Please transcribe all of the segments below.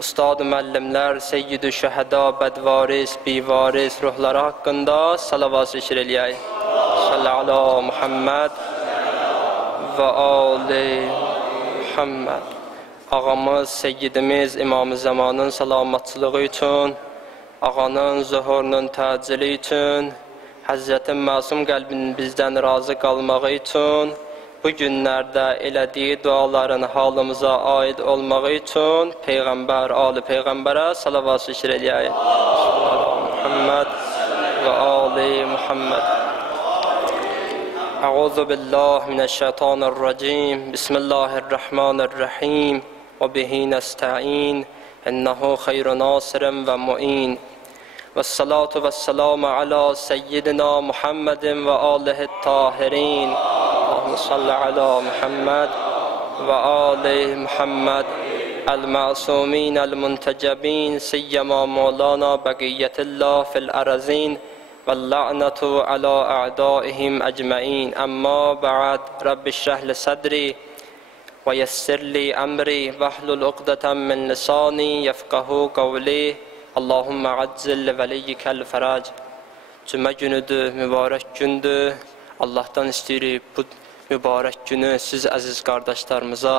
Ustad-ı müəllimlər, seyyid-i şəhəda, bədvaris, bivaris ruhları haqqında salavat zikr eləyək. Salli ala Muhammed və ali Muhammed. Ağamız, seyyidimiz, İmam-ı Zamanın salamatçılığı üçün, ağanın zuhurunun təcili üçün, Həzrətin məsum qəlbinin bizdən razı qalmağı üçün, bu günlərdə elədiyi duaların halımıza aid olmağı üçün Peyğəmbər, ali Peyğəmbərə salavat zikr eləyək. Muhammed və ali Muhammed. Əuzu billahi minəşşeytanirracim. Bismillahirrahmanirrahim. Və bihi nəstəin. İnnehu xeyru nasirin və mu'in. Vəssalatu vəssalamu ala seyyidina Muhammedin və alihi tahirin. Allahümme salli ala Muhammed və ali Muhammed. El-ma'sumin, el-muntecebin, siyyama Mevlana Beqiyyetullah fil arazin. Vəl-la'natu ala a'daihim ecmain. Amma ba'd, Rabbi şrah li sadri və yessir li amri vahlul uqdatan min lisani yefqahu qavli. Allahümme azzil veliyyikəl fəraj. Cümə günüdür, mübarək gündür. Allahdan istəyirik bu mübarək günü siz əziz qardaşlarımıza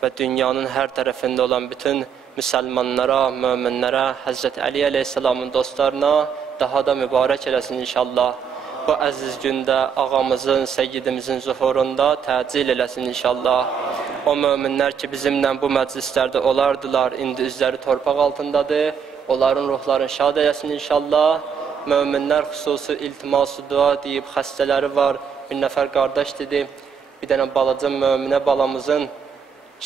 və dünyanın hər tərəfində olan bütün müsəlmanlara, möminlərə, Həzrət Əli əleyhissalamın dostlarına daha da mübarək eləsin inşallah. Bu əziz gündə ağamızın, seyyidimizin zuhurunda təcil eləsin inşallah. O möminlər ki, bizimlə bu məclislərdə olardılar, indi üzləri torpaq altındadır. Onların ruhlarını şad eləsin inşallah. Möminlər xüsusi iltiması dua deyib, xəstələri var. Bir nəfər qardaş dedi, bir dənə balaca möminə balamızın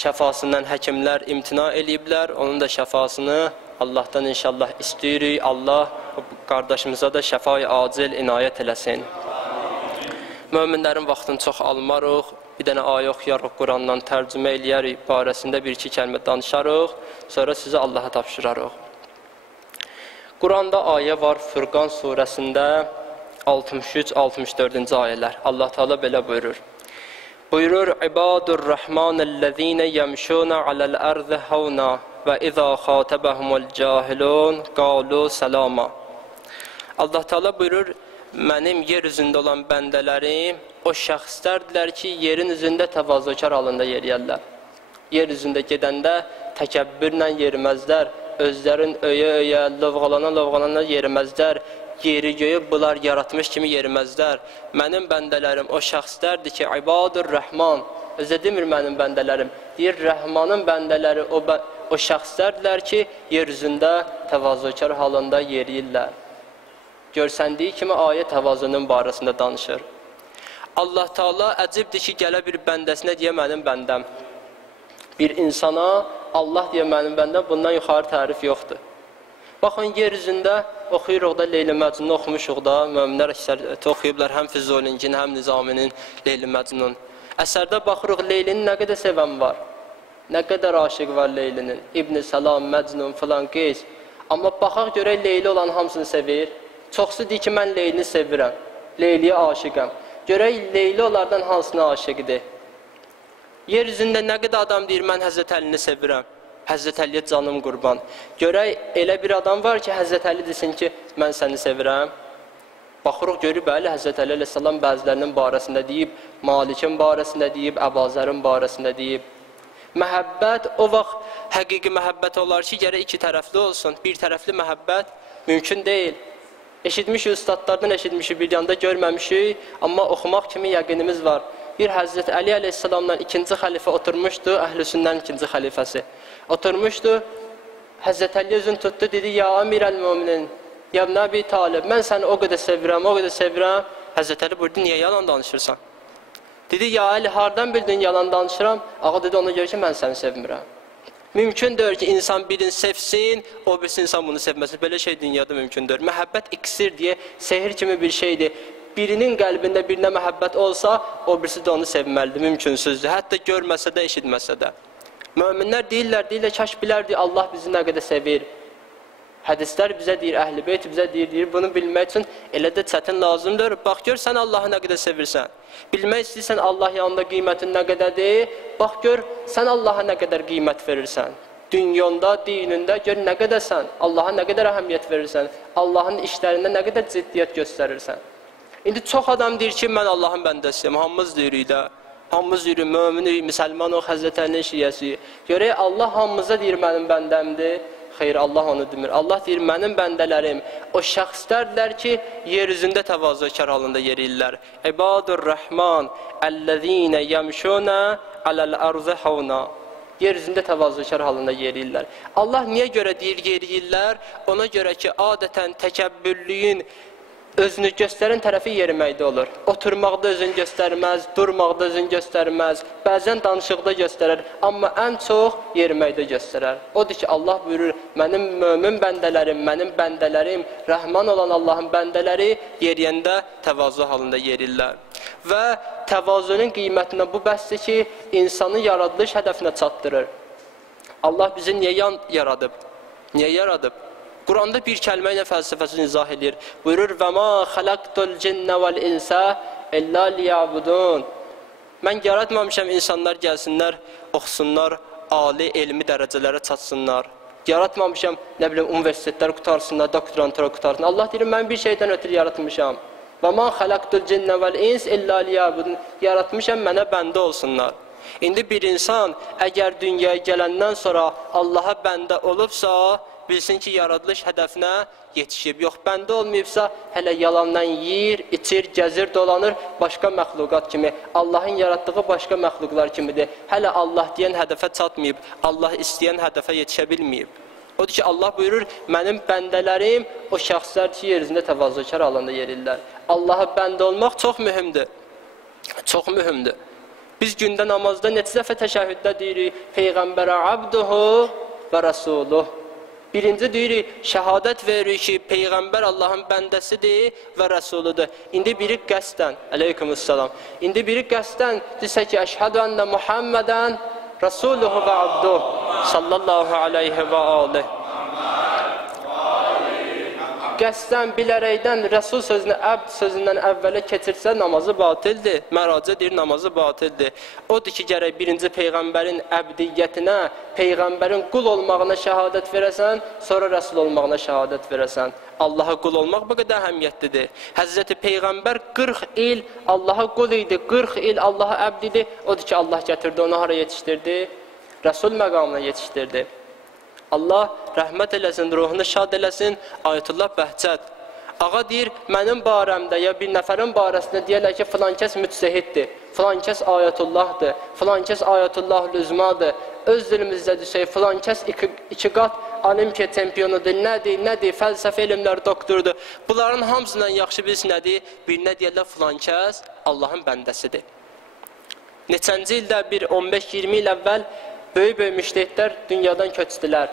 şəfasından həkimlər imtina eləyiblər. Onun da şəfasını Allahdan inşallah istəyirik. Allah qardaşımıza da şəfa-i acil inayət eləsin. Möminlərin vaxtını çox almarıq. Bir dənə ayə oxuyarıq, Qurandan tərcümə eləyərik, barəsində bir-iki kəlmə danışarıq. Sonra sizə Allaha tapşırarıq. Quranda ayə var Furqan surəsində 63-64-cü ayələr. Allah Teala belə buyurur. Buyurur: İbadur-Rahmanəl-ləzīnə yəmşûnə aləl-ərzi havna və izâ xatəbəhumul cahilun qalu salama. Allah Teala buyurur: Mənim yer üzündə olan bəndələrim o şəxslərdirlər ki, yerin üzündə təvazökar halında yeriyərlər. Yer üzündə gedəndə təkəbbürlə yeriməzlər. Özlərin öyə-öyə, lovğalana yeriməzlər, yeri göyü bunlar yaratmış kimi yeriməzlər. Mənim bəndələrim o şəxslərdir ki, İbadur-Rəhman, özə demir mənim bəndələrim, deyir Rəhmanın bəndələri o şəxslərdirlər ki, yer üzündə təvazökar halında yeriyirlər. Görsəndiyi kimi ayə təvazunun barəsində danışır. Allah Teala əcibdir ki, gələ bir bəndəsinə deyə mənim bəndəm. Bir insana Allah deyə mənim bəndəm, bundan yuxarı tərif yoxdur. Baxın, yer üzündə oxuyuruq da Leyli Məcnun oxumuşuq da, möminlər əksəriyyəti oxuyublar, həm Füzulinkini, həm Nizaminin Leyli Məcnun. Əsərdə baxırıq, Leylinin nə qədər sevən var, nə qədər aşiq var Leylinin, İbn-i Salam, Məcnun, filan, Qeys. Amma baxaq görək, Leyli olan hamısını sevir. Çoxsu deyir ki, mən Leylini sevirəm, Leyliyə aşiqəm. Görək, Leyli onlardan hansına aşiqdir? Yer üzündə nə qədər adam deyir, mən Həzrət Əlini sevirəm, Həzrət Əliyə canım qurban. Görək, elə bir adam var ki, Həzrət Əli desin ki, mən səni sevirəm. Baxırıq, görür, bəli, Həzrət Əli əleyhissalam bəzilərinin barəsində deyib, Malikin barəsində deyib, Əbazərin barəsində deyib. Məhəbbət o vaxt həqiqi məhəbbət olar ki, gərək iki tərəfli olsun. Bir tərəfli məhəbbət mümkün deyil. Eşitmişik, ustadlardan eşitmişik, bir yanda görməmişik, amma oxumaq kimi yəqinimiz var. Bir Həzrət Əli əleyhissalamla ikinci xəlifə oturmuşdu, Əhl-i-Sünnənin ikinci xəlifəsi. Oturmuşdu, Həzrət Əli özünü tutdu, dedi, ya Əmir-əl-Müminin, ya Nəbi Talib, mən səni o qədər sevirəm, o qədər sevirəm. Həzrət Əli buyurdu, niyə yalan danışırsan? Dedi, ya Əli, hardan bildin yalan danışıram? Ağa dedi, ona görə ki, mən səni sevmirəm. Mümkündür ki, insan birini sevsin, o birisi insan bunu sevməsin. Belə şey dünyada mümkündür. Məhəbbət iksir deyə, sehir kimi bir şeydir. Birinin qəlbində birinə məhəbbət olsa, o birisi də onu sevməlidir, mümkünsüzdür. Hətta görməsə də, eşitməsə də. Möminlər deyirlər, kaş bilərdi Allah bizi nə qədər sevir. Hədislər bizə deyir, Əhl-i Beyt bizə deyir, bunu bilmək üçün elə də çətin lazımdır. Bax, gör, sən Allahı nə qədər sevirsən. Bilmək istəyirsən Allah yanında qiymətin nə qədərdir. Bax, gör, sən Allaha nə qədər qiymət verirsən. Dünyanda, dinində gör nə qədərsən. Allaha nə qədər əhəmiyyət verirsən. Allahın işlərində nə qədər ciddiyyət göstərirsən. İndi çox adam deyir ki, mən Allahın bəndəsiyəm. Hamımız deyirik də. Hamımız deyirik, möminik, müsəlman o, Həzrət Əlinin şiyyəsi. Görək, Allah hamımıza deyir, mənim bəndəmdir. Xeyr, Allah onu demir. Allah deyir, mənim bəndələrim o şəxslərdirlər ki, yer üzündə təvazökar halında yeriyirlər. İbadur Rəhman əlləzinə yəmşunə aləl-ərzə havna. Yer üzündə təvazökar halında yeriyirlər. Allah niyə görə deyir, yeriyirlər? Ona görə ki, adətən təkəbbürlüyün özünü göstərən tərəfi yeriməkdə olur. Oturmaqda özünü göstərməz, durmaqda özünü göstərməz, bəzən danışıqda göstərər, amma ən çox yeriməkdə göstərər. Odur ki, Allah buyurur, mənim mömin bəndələrim, mənim bəndələrim, rəhman olan Allahın bəndələri yeriyəndə təvazu halında yerirlər. Və təvazunun qiymətinə bu bəhsdir ki, insanı yaradılış hədəfinə çatdırır. Allah bizi niyə yaradıb? Niyə yaradıb? Quranda bir kəlmə ilə fəlsəfəsini izah edir. Buyurur, və mə xələqtul cinnə vəl-insə illə liyabudun. Mən yaratmamışam insanlar gəlsinlər, oxusunlar, ali elmi dərəcələrə çatsınlar. Yaratmamışam, nə bilim, universitetlər qutarsınlar, doktorantura qutarsınlar. Allah deyir, mən bir şeydən ötürü yaratmışam. Və mə xələqtul cinnə vəl-ins illə liyabudun. Yaratmışam, mənə bəndə olsunlar. İndi bir insan, əgər dünyaya gələndən sonra Allaha bəndə olubsa, bilsin ki, yaradılış hədəfinə yetişib. Yox, bəndə olmayıbsa, hələ yalandan yiyir, içir, gəzir, dolanır, başqa məxluqat kimi. Allahın yaratdığı başqa məxluqlar kimidir. Hələ Allah deyən hədəfə çatmayıb, Allah istəyən hədəfə yetişə bilməyib. Odur ki, Allah buyurur, mənim bəndələrim o şəxslər ki, yeryüzündə təvazökar halında yerirlər. Allaha bəndə olmaq çox mühümdür. Çox mühümdür. Biz gündə namazda neçə dəfə təşəhhüddə deyirik, Peyğəmbərə abduhu və rasuluh. Birinci deyirik, şəhadət veririk ki, Peyğəmbər Allahın bəndəsidir və rəsuludur. İndi biri qəsdən, əleykumussalam, indi biri qəsdən desə ki, əşhədü ənnə Muhammədən rəsuluhu və abduh, sallallahu aleyhi və aleyh. Qəsdən, bilərəkdən Rəsul sözünü, əbd sözündən əvvələ keçirsə, namazı batildir. Məracə deyir, namazı batildir. Odur ki, gərək birinci Peyğəmbərin əbdiyyətinə, Peyğəmbərin qul olmağına şəhadət verəsən, sonra Rəsul olmağına şəhadət verəsən. Allaha qul olmaq bu qədər əhəmiyyətlidir. Həzrəti Peyğəmbər 40 il Allaha qul idi, 40 il Allaha əbd idi. Odur ki, Allah gətirdi, onu hara yetişdirdi? Rəsul məqamına yetişdirdi. Allah rəhmət eləsin, ruhunu şad eləsin. Ayətullah Bəhcət ağa deyir, mənim barəmdə ya bir nəfərin barəsində deyərlər ki, filan kəs mütsəhiddir, filan kəs ayətullahdır, filan kəs ayətullahül-üzmadır. Öz dilimizdə desək, filan kəs iki qat olimpiya çempionudur, nədir, fəlsəfə elmlər doktorudur. Bunların hamısından yaxşı birisi nədir? Birinə deyərlər, filan kəs Allahın bəndəsidir. Neçənci ildə, bir 15-20 il əvvəl böyük müştəhidlər dünyadan köçdülər.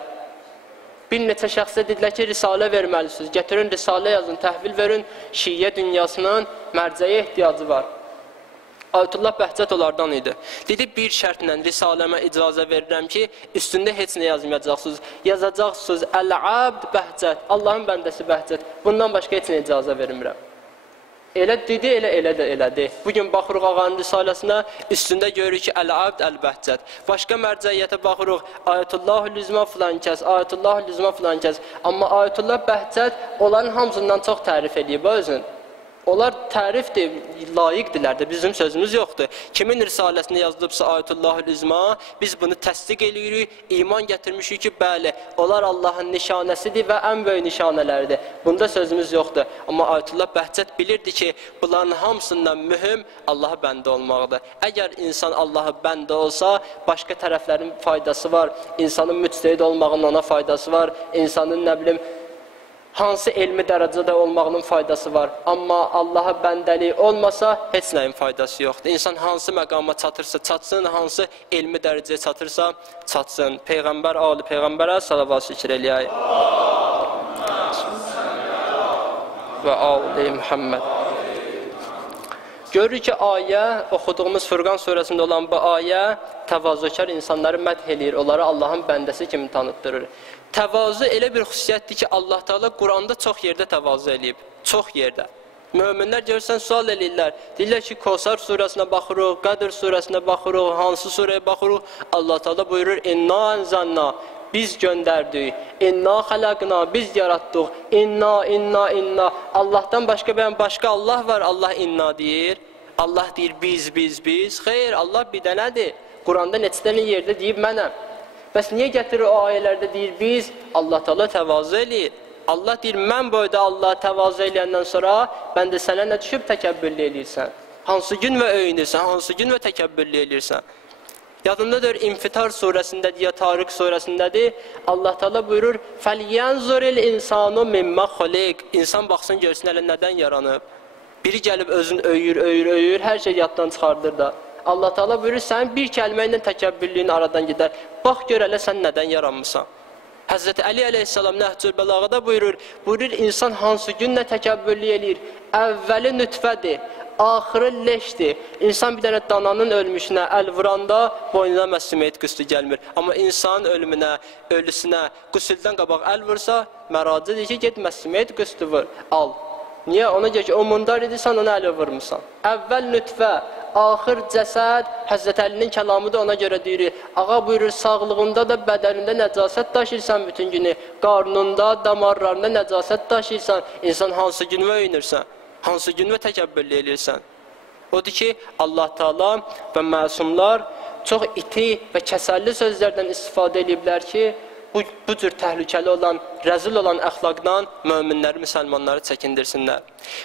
Bir neçə şəxsə dedilər ki, risalə verməlisiniz. Gətirin, risalə yazın, təhvil verin. Şiyə dünyasının mərcəyə ehtiyacı var. Ayətullah Bəhcət onlardan idi. Dedi, bir şərtlə risaləmə icazə verirəm ki, üstündə heç nə yazmayacaqsınız. Yazacaqsınız, Əl-Abd Bəhcət, Allahın bəndəsi Bəhcət. Bundan başqa heç nə icazə vermirəm. Elə dedi, elə də elədi. Bugün baxırıq ağanın risaləsinə, üstündə görürük ki, Əl-Abd Əl-Bəhcət. Başqa mərcəiyyətə baxırıq, Ayətullahül-Üzma filan kəs, Ayətullahül-Üzma filan kəs. Amma Ayətullah Bəhcət onların hamısından çox tərif edib özün. Onlar tərifdir, layiqdirlər də, bizim sözümüz yoxdur. Kimin risaləsində yazılıbsa Ayətullahül-Üzma, biz bunu təsdiq edirik, iman gətirmişik ki, bəli, onlar Allahın nişanəsidir və ən böyük nişanələridir. Bunda sözümüz yoxdur. Amma Ayətullah Bəhcət bilirdi ki, bunların hamısından mühüm Allaha bəndə olmaqdır. Əgər insan Allaha bəndə olsa, başqa tərəflərin faydası var. İnsanın müctəhid olmağının ona faydası var. İnsanın, nə bilim, hansı elmi dərəcədə olmağının faydası var. Amma Allaha bəndəlik olmasa, heç nəyin faydası yoxdur. İnsan hansı məqama çatırsa çatsın, hansı elmi dərəcəyə çatırsa çatsın. Peyğəmbər, ali Peyğəmbərə salavat zikr eləyək. Və ali Muhammed. Görürük ki, ayə, oxuduğumuz Furqan surəsində olan bu ayə təvazökar insanları məth eləyir, onları Allahın bəndəsi kimi tanıtdırır. Təvazu elə bir xüsusiyyətdir ki, Allah Teala Quranda çox yerdə təvazu eləyib. Çox yerdə. Möminlər görürsən, sual eləyirlər. Deyirlər ki, Kosar surəsinə baxırıq, Qədr surəsinə baxırıq, hansı surəyə baxırıq? Allah Teala buyurur, İnna ənzəlna, biz göndərdik. İnna xələqna, biz yaratdıq. İnna. Allahdan başqa Allah var, Allah inna deyir. Allah deyir, biz. Xeyr, Allah bir dənədir. Quranda neçə dənə yerdə deyib mənəm. Bəs niyə gətirir o ayələrdə deyir biz? Allah Teala təvazu eləyir. Allah deyir, mən boyda Allah təvazu eləyəndən sonra mən də sənə nə düşüb təkəbbürlü eləyirsən? Hansı gün və öyünürsən, hansı gün və təkəbbürlü eləyirsən? Yadımdadır, İnfitar surəsindədir ya Tariq surəsindədir. Allah Teala buyurur, فَلْيَنْزُرِ الْاِنْسَانُ مِمَّا خَلِقٍ İnsan baxsın, görsün elə nədən yaranıb. Biri gəlib özünü öyür, hər şey yaddan çıxardır da. Allah Teala buyurur, sənin bir kəlmə ilə təkəbbürlüyün aradan gedər. Bax, gör elə sən nədən yaranmışsan. Həzrəti Əli əleyhissalam Nəhcül Bəlağada buyurur, insan hansı gün nə təkəbbürlü eləyir? Əvvəli nütfədir, axırı leşdir. İnsan bir dənə dananın ölmüşünə əl vuranda boynuna məsumiyet qüstü gəlmir. Amma insanın ölüsünə qüsüldən qabaq əl vursa, məracidir ki, get məsumiyet qüstü vur, al. Niyə? Ona görə ki, o mundar edirsən, ona əli vurmuşsan. Əvvəl nütfə, axır cəsəd, Həzrət Əlinin kəlamı da ona görə deyir. Ağa buyurur, sağlığında da bədənində nəcasət daşıyırsan bütün günü, qarnında, damarlarında nəcasət daşıyırsan, insan hansı gün və öyünürsən, hansı gün və təkəbbürlü eləyirsən. Odur ki, Allah Teala və məsumlar çox iti və kəsərli sözlərdən istifadə ediblər ki, bu cür təhlükəli olan, rəzil olan əxlaqdan möminləri, müsəlmanları çəkindirsinlər.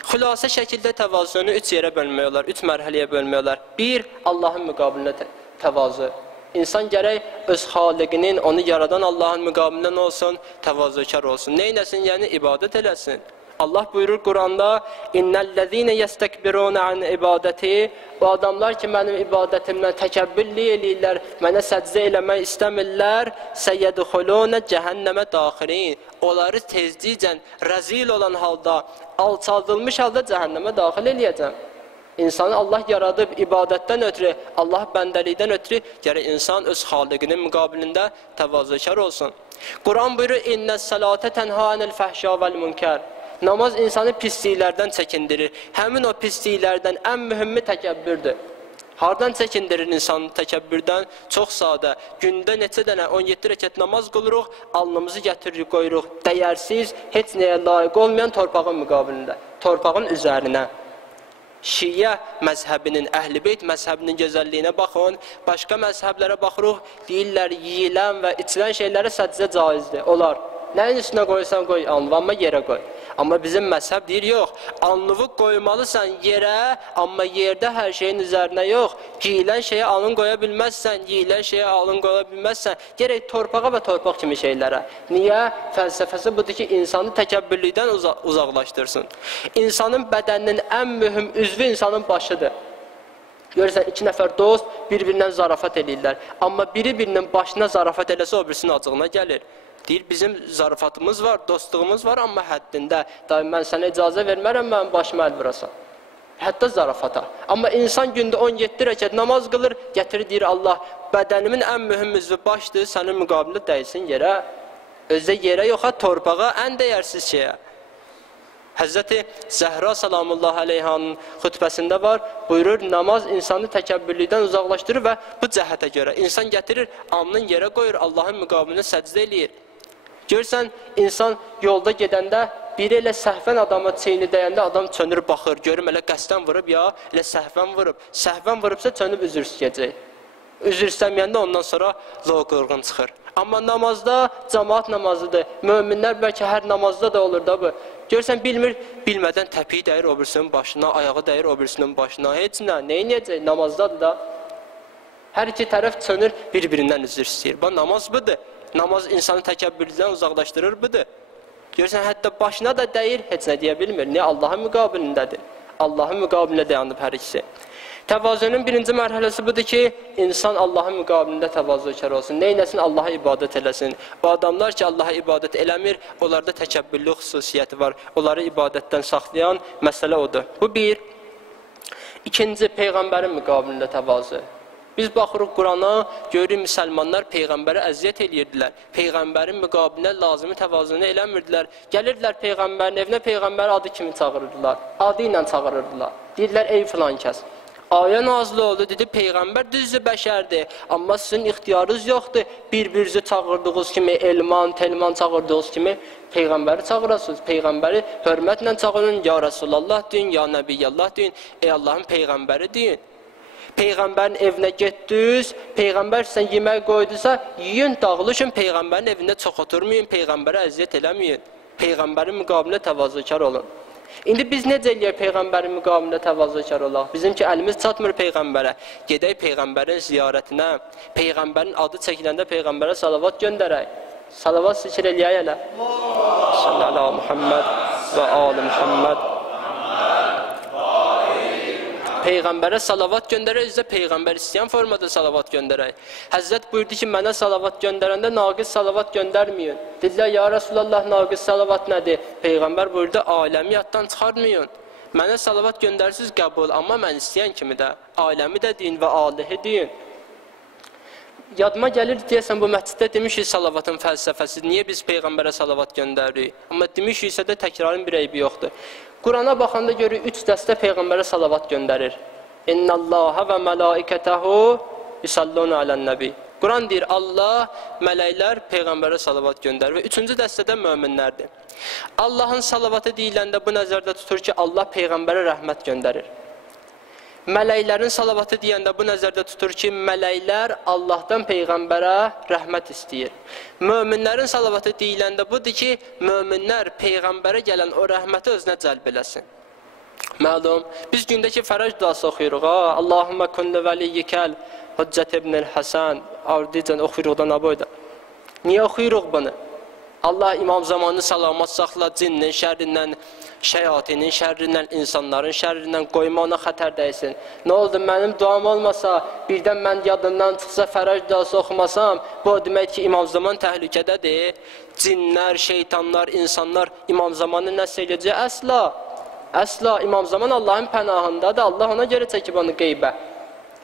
Xülasə şəkildə təvazunu 3 yerə bölmək olar, 3 mərhələyə bölmək olar. 1. Allahın müqabilində təvazu. İnsan gərək öz xaliqinin, onu yaradan Allahın müqabilində nə olsun? Təvazukar olsun. Neynəsin? Yəni, ibadət eləsin. Allah buyurur Quranda, İnnəl-ləzīnə yəstəkbirunə an ibadəti, bu adamlar ki, mənim ibadətimdən təkəbbürlü eləyirlər, mənə səcdə eləmək istəmirlər, səyyədxulunə cəhənnəmə daxirin. Onları tezlikcən rəzil olan halda, alçaldılmış halda cəhənnəmə daxil eləyəcəm. İnsanı Allah yaradıb ibadətdən ötürü, Allah bəndəlikdən ötürü, gərək insan öz xaliqinin müqabilində təvazukar olsun. Quran buyurur, İnnəs-sələtə tənhə anil-fəhşə vəl-münkər. Namaz insanı pisliklərdən çəkindirir. Həmin o pisliklərdən ən mühümmi təkəbbürdür. Hardan çəkindirir insanı təkəbbürdən? Çox sadə. Gündə neçə dənə 17 rəkət namaz qılırıq, alnımızı gətiririk, qoyuruq. Dəyərsiz, heç nəyə layiq olmayan torpağın müqabilində, torpağın üzərinə. Şiyə məzhəbinin, Əhl-i Beyt məzhəbinin gözəlliyinə baxın, başqa məzhəblərə baxırıq, deyirlər, yeyilən və içilən şeylərə səcdə caizdir, olar. Nəyin üstünə qoyursan qoy, anvanma yerə qoy. Amma bizim məzhəb deyir, yox, anlığı qoymalısan yerə, amma yerdə hər şeyin üzərinə yox. Giyilən şeyə alın qoya bilməzsən, yeyilən şeyə alın qoya bilməzsən, gerək torpağa və torpaq kimi şeylərə. Niyə? Fəlsəfəsi budur ki, insanı təkəbbürlükdən uzaqlaşdırsın. İnsanın bədəninin ən mühüm üzvü insanın başıdır. Görürsən, 2 nəfər dost bir-birindən zarafat edirlər. Amma biri-birinin başına zarafat eləsə, o birisinin acığına gəlir. Deyir, bizim zarafatımız var, dostluğumuz var, amma həddində. Mən sənə icazə vermərəm, mən başıma əl vurasan. Hətta zarafata. Amma insan gündə 17 rəkət namaz qılır, gətirir, deyir, Allah, bədənimin ən mühüm üzvü başdır, sənin müqabilində dəyilsin yerə. Özdə yerə yoxa, torpağa, ən dəyərsiz şeyə. Həzrəti Zəhra salamullah aleyhanın xütbəsində var, buyurur, namaz insanı təkəbbürlükdən uzaqlaşdırır və bu cəhətə görə insan gətirir, alnın yerə qoyur, Allahın müqabilində səcdə eləyir. Görürsən, insan yolda gedəndə biri elə səhvən adamı çeyni dəyəndə adam çönür, baxır, görüm elə qəsdən vurub ya, elə səhvən vurub. Səhvən vurubsa çönüb üzr istəyəcək. Üzr istəməyəndə ondan sonra loğqırğın çıxır. Amma namazda cəmaat namazıdır. Möminlər bəlkə hər namazda da olur da bu. Görürsən, bilmir, bilmədən təpiyi dəyir o birisinin başına, ayağı dəyir o birisinin başına. Heç nə, neynəyəcək? Namazdadır da. Hər iki tərəf çönür, bir-birindən üzr istəyir. Bu namaz budur. Namaz insanı təkəbbürlükdən uzaqlaşdırır, budur. Görürsən, hətta başına da dəyir, heç nə deyə bilmir. Niyə? Allahın müqabilindədir. Allahın müqabilində dayanıb hər ikisi. Təvazunun birinci mərhələsi budur ki, insan Allahın müqabilində təvazukar olsun. Neynəsin? Allaha ibadət eləsin. O adamlar ki, Allaha ibadət eləmir, onlarda təkəbbürlü xüsusiyyəti var. Onları ibadətdən saxlayan məsələ odur. Bu bir. İkinci, Peyğəmbərin müqabilində təvazu. Biz baxırıq Qurana, görürük müsəlmanlar Peyğəmbərə əziyyət edirdilər. Peyğəmbərin müqabilində lazımi təvazunu eləmirdilər. Gəlirdilər Peyğəmbərin evinə, Peyğəmbər adı kimi çağırırdılar. Adı ilə çağırırdılar. Deyirlər, ey filan kəs. Ayə nazlı oldu, dedi, Peyğəmbər düzdür, bəşərdir. Amma sizin ixtiyarınız yoxdur. Bir-birinizi çağırdığınız kimi, elman, telman çağırdığınız kimi Peyğəmbəri çağırasınız. Peyğəmbəri hörmətlə çağırın. Ya Rasulallah deyin, ya Nəbiyyallah deyin. Ey Allahın Peyğəmbəri deyin. Peyğəmbərin evinə getdiniz, Peyğəmbər sizə yemək qoydusa, yiyin, dağılışın, Peyğəmbərin evində çox oturmayın, Peyğəmbərə əziyyət eləməyin. Peyğəmbərin müqabilində təvazökar olun. İndi biz necə eləyək Peyğəmbərin müqabilində təvazökar olaq? Bizimki əlimiz çatmır Peyğəmbərə. Gedək Peyğəmbərin ziyarətinə, Peyğəmbərin adı çəkiləndə Peyğəmbərə salavat göndərək. Salavat zikr eləyək elə. Sallallahu Muhammed və ali Muhammed. Peyğəmbərə salavat göndərək, üzrə Peyğəmbər istəyən formada salavat göndərək. Həzrət buyurdu ki, mənə salavat göndərəndə naqis salavat göndərməyin. Dedilər, ya Rasulallah, naqis salavat nədir? Peyğəmbər buyurdu, aləmi yaddan çıxarmayın. Mənə salavat göndərsiz qəbul, amma mən istəyən kimi də aləmi də deyin və alihi deyin. Yadıma gəlir, deyəsən, bu məsciddə demişik salavatın fəlsəfəsi, niyə biz Peyğəmbərə salavat göndəririk? Amma demişiksə də təkrarın bir eybi yoxdur. Qurana baxanda görürük, 3 dəstə Peyğəmbərə salavat göndərir. İnnəllaha və mələikətəhu yusalluna alən-nəbi. Quran deyir, Allah, mələklər Peyğəmbərə salavat göndərir və 3-cü dəstədə möminlərdir. Allahın salavatı deyiləndə bu nəzərdə tutur ki, Allah Peyğəmbərə rəhmət göndərir. Mələklərin salavatı deyəndə bu nəzərdə tutur ki, mələklər Allahdan Peyğəmbərə rəhmət istəyir. Möminlərin salavatı deyiləndə budur ki, möminlər Peyğəmbərə gələn o rəhməti özünə cəlb eləsin. Məlum, biz gündəki fərəc duası oxuyuruq. Allahümmə kunnu vəliyyikəl Hüccət ibn-i Həsən Avdicən oxuyuruq da nə boyda. Niyə oxuyuruq bunu? Allah imam zamanını salamat saxla, cinnin şərrindən, şeyatinin şərrindən, insanların şərrindən, qoyma ona xətər dəysin. Nə oldu, mənim duam olmasa, birdən mən yadımdan çıxsa, fərəc duası oxumasam, bu demək ki, imam zaman təhlükədədir. Cinlər, şeytanlar, insanlar imam zamanı nəsə eləyəcək? Əsla, əsla imam zaman Allahın pənahındadır, Allah ona görə çəkib onu qeybə.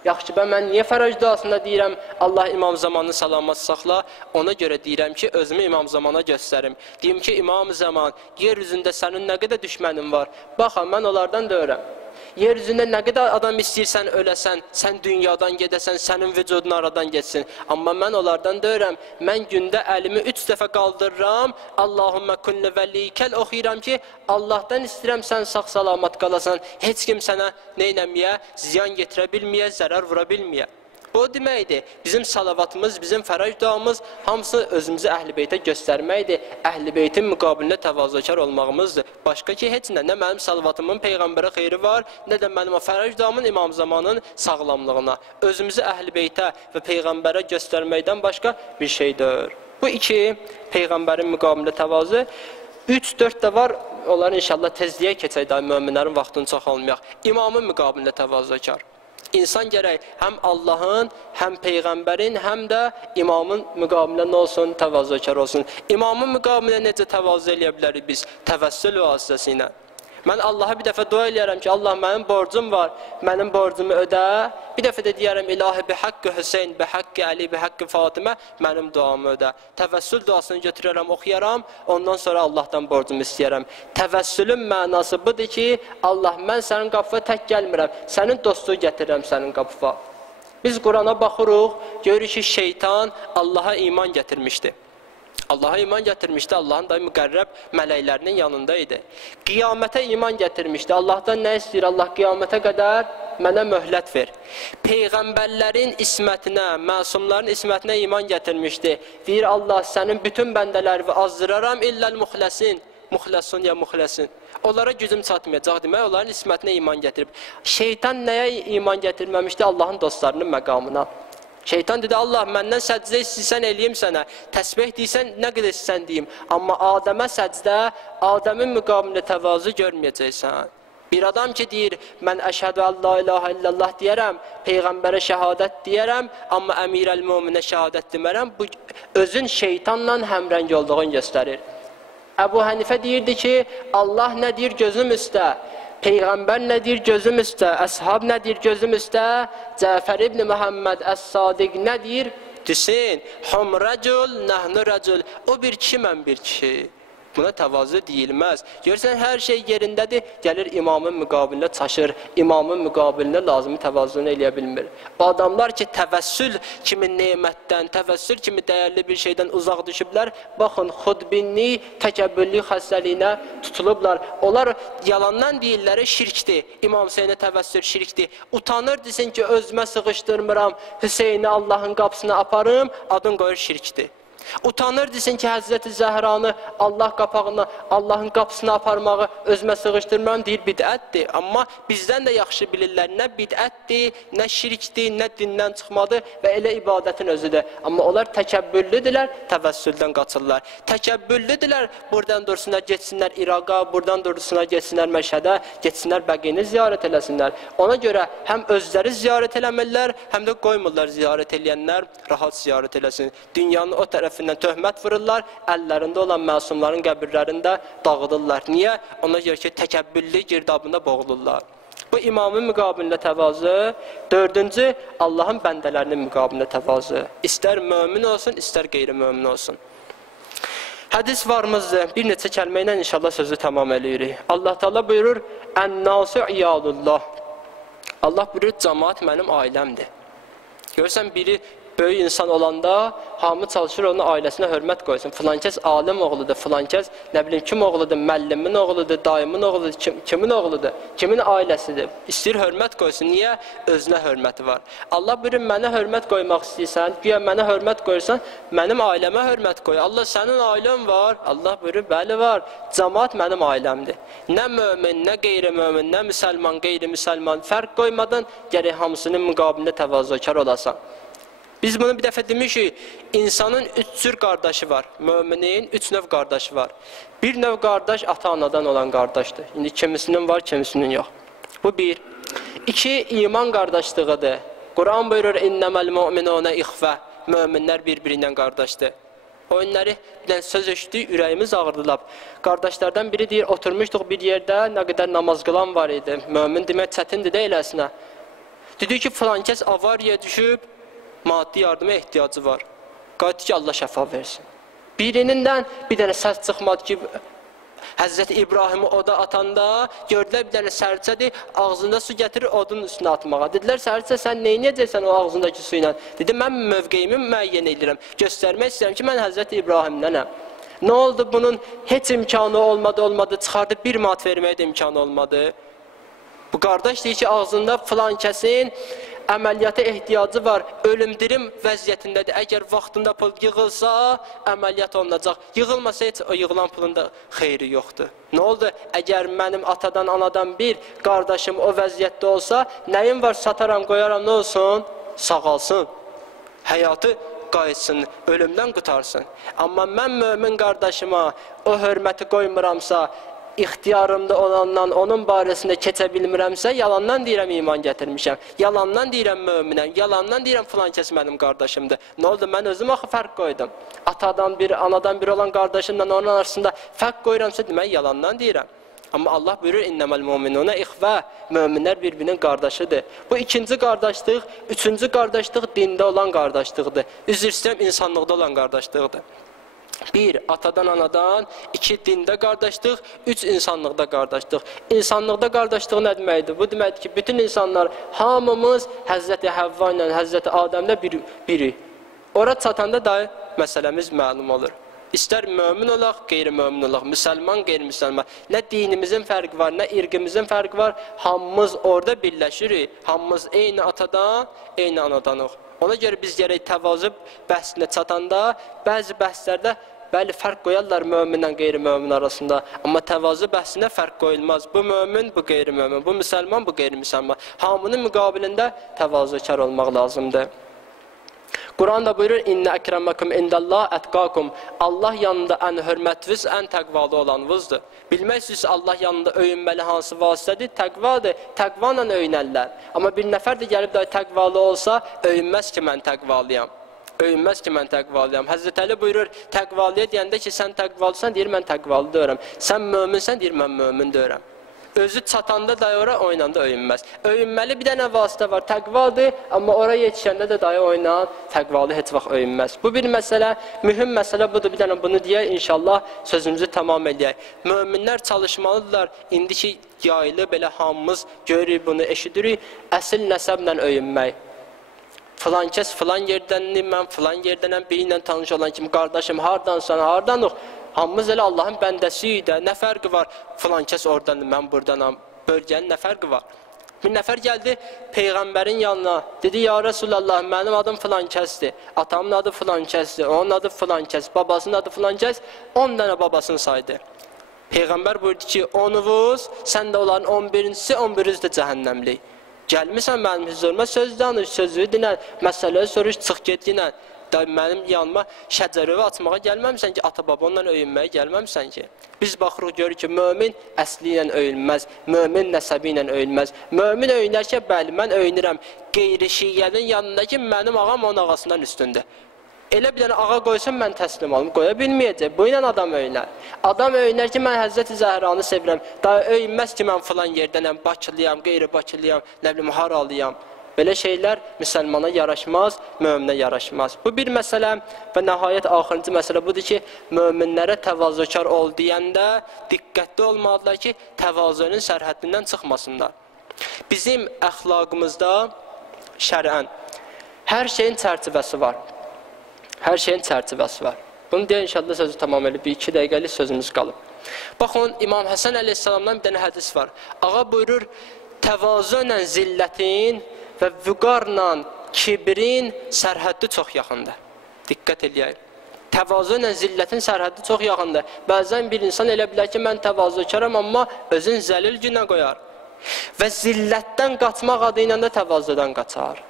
Yaxşı ki, mən niyə fərəc duasında deyirəm, Allah imam zamanını salamat saxla, ona görə deyirəm ki, özümü imam zamana göstərim. Deyim ki, imam zaman, yer üzündə sənin nə qədər düşmənin var, baxın, mən onlardan da öyrəm. Yer üzündə nə qədər adam istəyirsən öləsən, sən dünyadan gedəsən, sənin vücudun aradan geçsin. Amma mən onlardan da öyrəm, mən gündə əlimi 3 dəfə qaldırıram, Allahümmə kunnu vəliykəl oxuyuram ki, Allahdan istəyirəm sən sağ-salamat qalasan, heç kim sənə neynəməyə, ziyan getirə bilməyə, zərər vura bilməyə. Bu deməkdir, bizim salavatımız, bizim fərəc duamız hamısı özümüzü Əhl-i Beytə göstərməkdir. Əhl-i Beytin müqabilində təvazökar olmağımızdır. Başqa ki, heç nə mənim salavatımın Peyğəmbərə xeyri var, nə də mənim o fərəc duamın imam zamanın sağlamlığına. Özümüzü Əhl-i Beytə və Peyğəmbərə göstərməkdən başqa bir şeydir. Bu iki, Peyğəmbərin müqabilində təvazö. 3-4 də var, onları inşallah tezliyə keçək də, möminlərin vaxtını çox almayaq. İmamın müqabilində təvazökar. İnsan gərək həm Allahın, həm Peyğəmbərin, həm də imamın müqabilində nə olsun, təvazökar olsun. İmamın müqabilində necə təvazö eləyə bilərik biz? Təvəssül vasitəsilə. Mən Allaha bir dəfə dua eləyərəm ki, Allah mənim borcum var, mənim borcumu ödə. Bir dəfə də deyərəm, İlahi bi haqqı Hüseyn, bi haqqı Əli, bi haqqı Fatimə, mənim duamı ödə. Təvəssül duasını götürərəm, oxuyaram, ondan sonra Allahdan borcumu istəyərəm. Təvəssülün mənası budur ki, Allah, mən sənin qapıva tək gəlmirəm, sənin dostluğu gətirirəm sənin qapıva. Biz Qurana baxırıq, görürük ki, şeytan Allaha iman gətirmişdi. Allaha iman gətirmişdi, Allahın da müqərrəb mələklərinin yanında idi. Qiyamətə iman gətirmişdi. Allahdan nə istəyir? Allah qiyamətə qədər mənə möhlət ver. Peyğəmbərlərin ismətinə, məsumların ismətinə iman gətirmişdi. Deyir Allah, sənin bütün bəndələri azdıraram, illəl muxləsin. Muxləsun ya muxləsin. Onlara gücüm çatmayacaq demək, onların ismətinə iman gətirib. Şeytan nəyə iman gətirməmişdi? Allahın dostlarının məqamına. Şeytan dedi, Allah, məndən səcdə istəyirsən eləyim sənə, təsbih deyirsən, nə qədər istəyirsən deyim. Amma Adəmə səcdə, Adəmin müqabilində təvazı görməyəcəksən. Bir adam ki deyir, mən əşhədü Allah ilahə illallah deyərəm, Peyğəmbərə şəhadət deyərəm, amma əmirəl-müminə şəhadət demərəm, bu özün şeytanla həmrəng olduğunu göstərir. Əbu Hənifə deyirdi ki, Allah nə deyir gözüm üstə, Peyğəmbər nə deyir? Gözüm üstə. Əshab nə deyir? Gözüm üstə. Cəfər ibn Məhəmməd Əs-Sadiq nə deyir? Desin, hum rəcul, nəhnu rəcul. O bir kişi, mən bir kişi. Buna təvazö deyilməz. Görürsən, hər şey yerindədir, gəlir imamın müqabilində çaşır, imamın müqabilində lazımi təvazöünü eləyə bilmir. O adamlar ki, təvəssül kimi nemətdən, təvəssül kimi dəyərli bir şeydən uzaq düşüblər, baxın, xudbinli, təkəbbüllü xəstəliyinə tutulublar. Onlar yalandan deyirləri şirkdir. İmam Hüseynə təvəssül şirkdir. Utanır desin ki, özümə sığışdırmıram, Hüseyni Allahın qapısına aparım, adın qoyur şirkdir. Utanır desin ki, Həzrəti Zəhranı Allah qapağına, Allahın qapısına aparmağı özümə sığışdırmam, deyir bidətdir. Amma bizdən də yaxşı bilirlər, nə bidətdir, nə şirkdir, nə dindən çıxmadı və elə ibadətin özüdür. Amma onlar təkəbbüllüdürlər, təvəssüldən qaçırlar. Təkəbbüllüdürlər, buradan dursunlar, getsinlər İraqa, buradan dursunlar, getsinlər Məşhədə, getsinlər Bəqini ziyarət eləsinlər. Ona görə həm özləri ziyarət eləmirlər, həm də qoymurlar ziyarət eləyənlər rahat ziyarət eləsin. Dünyanın o tərəfindən töhmət vururlar, əllərində olan məsumların qəbirlərində dağıdırlar. Niyə? Ona görə ki, təkəbbüllü girdabında boğulurlar. Bu imamın müqabilində təvazö. Dördüncü, Allahın bəndələrinin müqabilində təvazö. İstər mömin olsun, istər qeyri-mömin olsun. Hədis varımızdır. Bir neçə kəlmə ilə inşallah sözü tamam eləyirik. Allah Teala buyurur, Ən-nasu iyalullah. Allah buyurur, cəmaat mənim ailəmdir. Görürsən, biri böyük insan olanda hamı çalışır onun ailəsinə hörmət qoysun. Filankəs alim oğludur, filankəs nə bilim kim oğludur, məllimin oğludur, dayımın oğludur, kimin oğludur, kimin ailəsidir. İstəyir hörmət qoysun. Niyə? Özünə hörməti var. Allah buyurur, mənə hörmət qoymaq istəyirsən, güya mənə hörmət qoyursan, mənim ailəmə hörmət qoy. Allah, sənin ailən var. Allah buyurur, bəli var. Cəmaat mənim ailəmdir. Nə mömin, nə qeyri-mömin, nə müsəlman, qeyri-müsəlman fərq qoymadan gərək hamısının müqabilində təvazökar olasan. Biz bunu bir dəfə demişik, insanın üç cür qardaşı var. Möminin üç növ qardaşı var. Bir növ qardaş ata-anadan olan qardaşdır. İndi kimisinin var, kimisinin yox. Bu bir. İki, iman qardaşlığıdır. Quran buyurur, İnnəməl mu'minuna ixvə. Möminlər bir-birindən qardaşdır. O günləri bir söz eşitdik, ürəyimiz ağırdı. Qardaşlardan biri deyir, oturmuşduq bir yerdə, nə qədər namaz qılan var idi. Mömin demək çətindir də eləsinə. Dedi ki, filankəs avariya düşüb, maddi yardıma ehtiyacı var. Qayıtdı ki, Allah şəfa versin. Birindən bir dənə səs çıxmadı ki, Həzrəti İbrahimi oda atanda gördülər bir dənə sərçədir, ağzında su gətirir, odun üstünə atmağa. Dedilər, sərçə, sən neynəyəcəksən o ağzındakı su ilə? Dedi, mən mövqeyimi müəyyən edirəm. Göstərmək istəyirəm ki, mən Həzrəti İbrahimdənəm. Nə oldu? Bunun heç imkanı olmadı, çıxardı, bir mat verməyə də imkanı olmadı. Bu qardaş deyir ki, ağzında filan kəsin əməliyyata ehtiyacı var, ölüm-dirim vəziyyətindədir. Əgər vaxtında pul yığılsa, əməliyyat olunacaq. Yığılmasa heç o yığılan pulun da xeyri yoxdur. Nə oldu? Əgər mənim atadan, anadan bir qardaşım o vəziyyətdə olsa, nəyim var, sataram, qoyaram, nə olsun? Sağalsın, həyatı qayıtsın, ölümdən qutarsın. Amma mən mömin qardaşıma o hörməti qoymuramsa, ixtiyarımda olandan, onun barəsində keçə bilmirəmsə, yalandan deyirəm iman gətirmişəm, yalandan deyirəm möminəm, yalandan deyirəm filan kəs mənim qardaşımdır. Nə oldu? Mən özüm axı fərq qoydum. Atadan bir, anadan bir olan qardaşımla onun arasında fərq qoyuramsa, demək yalandan deyirəm. Amma Allah buyurur, İnnəməl mu'minuna ixvə, möminlər bir-birinin qardaşıdır. Bu ikinci qardaşlıq, üçüncü qardaşlıq dində olan qardaşlıqdır. Üzr istəyirəm, insanlıqda olan qardaşlıqdır. Bir, atadan, anadan, iki, dində qardaşlıq, üç, insanlıqda qardaşlıq. İnsanlıqda qardaşlıq nə deməkdir? Bu deməkdir ki, bütün insanlar, hamımız Həzrəti Həvva ilə, Həzrəti Adəmlə biri. Ora çatanda da məsələmiz məlum olur. İstər mömin olaq, qeyri-mömin olaq, müsəlman, qeyri-müsəlman. Nə dinimizin fərqi var, nə irqimizin fərqi var, hamımız orada birləşirik. Hamımız eyni atadan, eyni anadanıq. Ona görə biz gərək təvazö bəhsinə çatanda, bəzi bəhslərdə bəli fərq qoyarlar möminlə qeyri-mömin arasında. Amma təvazö bəhsinə fərq qoyulmaz. Bu mömin, bu qeyri-mömin, bu müsəlman, bu qeyri-müsəlman. Hamının müqabilində təvazökar olmaq lazımdır. Quran da buyurur, İnnə əkrəməkum indəllah ətqakum. Allah yanında ən hörmətviniz, ən təqvalı olanınızdır. Bilmək istəyirsə, Allah yanında öyünməli hansı vasitədir? Təqvadır. Təqvanla öyünərlər. Amma bir nəfər də gəlib də təqvalı olsa, öyünməz ki, mən təqvalıyam. Öyünməz ki, mən təqvalıyam. Həzrət Əli buyurur, təqvalıya deyəndə ki, sən təqvalısan, deyir, mən təqvalı deyirəm. Sən möminsən, deyir, mən mömin deyirəm. Özü çatanda da ora, oynanda öyünməz. Öyünməli bir dənə vasitə var, təqvadır, amma ora yetişəndə də dayı oynan, təqvalı heç vaxt öyünməz. Bu bir məsələ, mühüm məsələ budur. Bir dənə bunu deyək, inşallah sözümüzü tamam edək. Möminlər çalışmalıdırlar. İndiki yayılı belə hamımız görürük, bunu eşidirik. Əsil nəsəblə öyünmək. Filan kəs filan yerdəndir, mən filan yerdənəm, biri ilə tanış olan kimi, qardaşım, hardansan, hardanıq? Hamımız elə Allahın bəndəsiyik də, nə fərqi var? Filan kəs oradandır, mən buradanam. Bölgənin nə fərqi var? Bir nəfər gəldi Peyğəmbərin yanına, dedi, ya Resulallah, mənim adım filan kəsdir, atamın adı filan kəsdir, onun adı filan kəs, babasının adı filan kəs, 10 dənə babasını saydı. Peyğəmbər buyurdu ki, onunuz, sən də onların 11-incisi, 11-cisi də cəhənnəmlik. Gəlmirsən mənim hüzuruma, söz danış, sözü dinən, məsələyə soruş, çıx get dinən. Mənim yanıma şəcərəvi açmağa gəlməmsən ki, ata-baba onunla öyünməyə gəlməmsən ki. Biz baxırıq, görürük ki, mömin əsli ilə öyünməz, mömin nəsəbi ilə öyünməz. Mömin öyünərkən, bəli, mən öyünürəm, qeyri-şiyyənin yanındakı mənim ağam onun ağasından üstündür. Elə bir dənə ağa qoysun, mən təslim olum, qoya bilməyəcək. Bu ilə adam öyünər. Adam öyünər ki, mən Həzrəti Zəhranı sevirəm. Daha öyünməz ki, mən filan yerdənəm, Bakılıyam, qeyri-Bakılıyam, nə bilim, haralıyam. Belə şeylər müsəlmana yaraşmaz, möminə yaraşmaz. Bu bir məsələ və nəhayət axırıncı məsələ budur ki, möminlərə təvazökar ol deyəndə diqqətli olmalıdırlar ki, təvazönün sərhəddindən çıxmasınlar. Bizim əxlaqımızda şərən hər şeyin çərçivəsi var. Hər şeyin çərçivəsi var. Bunu deyə inşallah sözü tamam edib, 2 dəqiqəlik sözümüz qalıb. Baxın, İmam Həsən əleyhissalamdan bir dənə hədis var. Ağa buyurur, təvazönlə zillətin və vüqarla kibrin sərhəddi çox yaxındır. Diqqət eləyək. Təvazönlə zillətin sərhəddi çox yaxındır. Bəzən bir insan elə bilər ki, mən təvazökaram, amma özün zəlil günə qoyar. Və zillətdən qaçmaq adı ilə də təvazödən qaçar.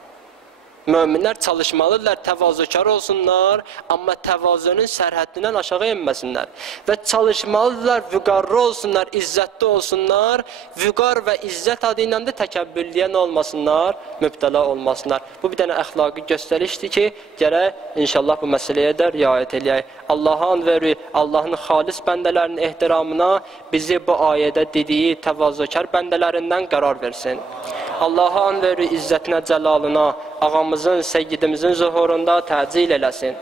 Möminlər çalışmalıdırlar, təvazökar olsunlar, amma təvazönün sərhəddindən aşağı enməsinlər. Və çalışmalıdırlar, vüqarlı olsunlar, izzətli olsunlar. Vüqar və izzət adı ilə də təkəbbürlüyən olmasınlar, mübtəla olmasınlar. Bu bir dənə əxlaqi göstərişdir ki, gərək inşallah bu məsələyə də riayət eləyək. Allaha and veririk, Allahın xalis bəndələrinin ehtiramına bizi bu ayədə dediyi təvazökar bəndələrindən qərar versin. Allaha and veririk, izzətinə, cəlalına, ağamızın, səyyidimizin zuhurunda təcil eləsin.